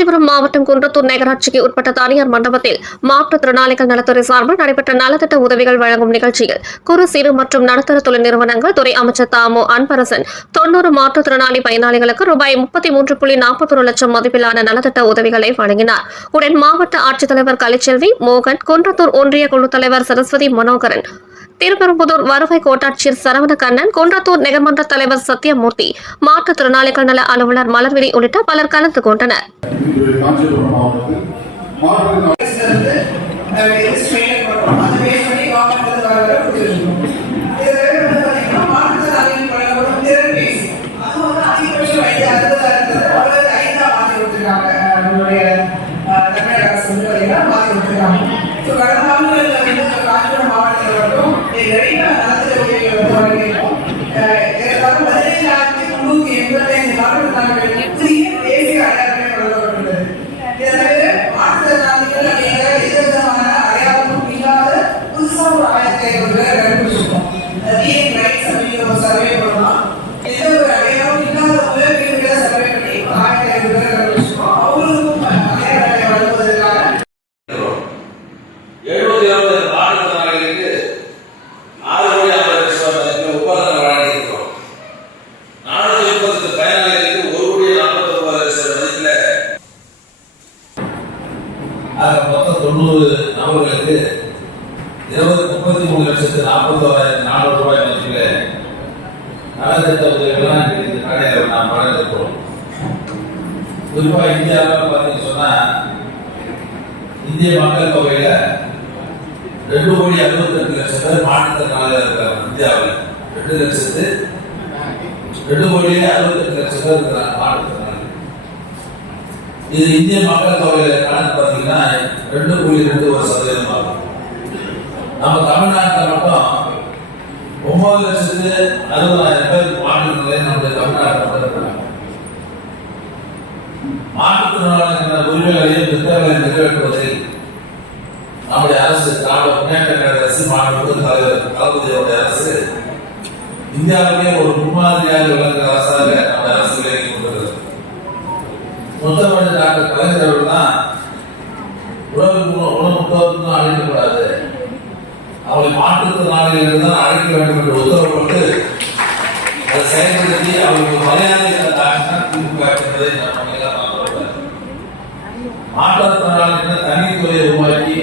காஞ்சிபுரம் மாவட்டம் குன்றத்தூர் நகராட்சிக்கு உட்பட்ட தனியார் மண்டபத்தில் மாற்றுத்திறனாளிகள் நலத்துறை சார்பில் நடைபெற்ற நலத்திட்ட உதவிகள் வழங்கும் நிகழ்ச்சியில் குறு சிறு மற்றும் நடுத்தர தொழில் நிறுவனங்கள் துறை அமைச்சர் தாமு அன்பரசன் 90 மாற்றுத்திறனாளி பயனாளிகளுக்கு ரூபாய் 33.41 லட்சம் மதிப்பிலான நலத்திட்ட உதவிகளை வழங்கினார். உடன் மாவட்ட ஆட்சித்தலைவர் கலைச்செல்வி மோகன், குன்றத்தூர் ஒன்றிய குழு தலைவர் சரஸ்வதி மனோகரன், திருப்பெரும்புதூர் வருவாய் கோட்டாட்சியர் சரவணகண்ணன், குன்றத்தூர் நகர்மன்ற தலைவர் சத்யமூர்த்தி, மாற்றுத்திறனாளிகள் நல அலுவலர் மலர்விழி உள்ளிட்ட பலர் கலந்து கொண்டனர். மொத்தம் 90 நபர்களுக்கு 33,41,400 ரூபாய் மதிப்பில் நலத்திட்ட உதவிகள்லாம் இந்த கடையில் நாம் வழங்கிருக்கிறோம். குறிப்பாக இந்தியாவில் பார்த்தீங்கன்னு சொன்னா இந்திய மக்கள் தொகையில 2,68,00,000 பேர் மாற்றுத்திறனாளிகள் இருக்காங்க. இந்தியாவில் 2,68,00,000 பேர் இருக்கிறாங்க மாற்றுத்திறனாளி. இது இந்திய மக்கள் தொகையில கணக்கு பார்த்தீங்கன்னா 2.21% ஆகும். நம்ம தமிழ்நாட்டில் மட்டும் 9,60,60,000 பேர் மாற்றுத்திறனாளி நம்முடைய தமிழ்நாட்டில் இருக்கிறாங்க. மாற்றுத்திறனாளிகள் உரிமைகளையும் திட்டங்களையும் நிறைவேற்றுவதில் நம்முடைய அரசு திராவிட முன்னேற்ற கழக அரசு மாநில தலைவர் தளபதியோட அரசு இந்தியாவிலே ஒரு முன்மாதிரியாக விளங்குகிற அரசாக நம்முடைய அரசு விலகி கொண்டிருக்கிறது. முத்தமிழ் டாக்டர் கலைஞர் அவர்கள் தான் உணவுத்தோர்ந்து அழைக்கக்கூடாது, அவளை மாற்றுத்திறனாளிகள் தான் அழைக்க வேண்டும் என்று உத்தரவு போட்டு அதை செயல்படுத்தி அவர்களுக்கு மரியாதை திமுக என்பதை மாற்றுத்திறனாளிகள் தனித்துறையை உருவாக்கி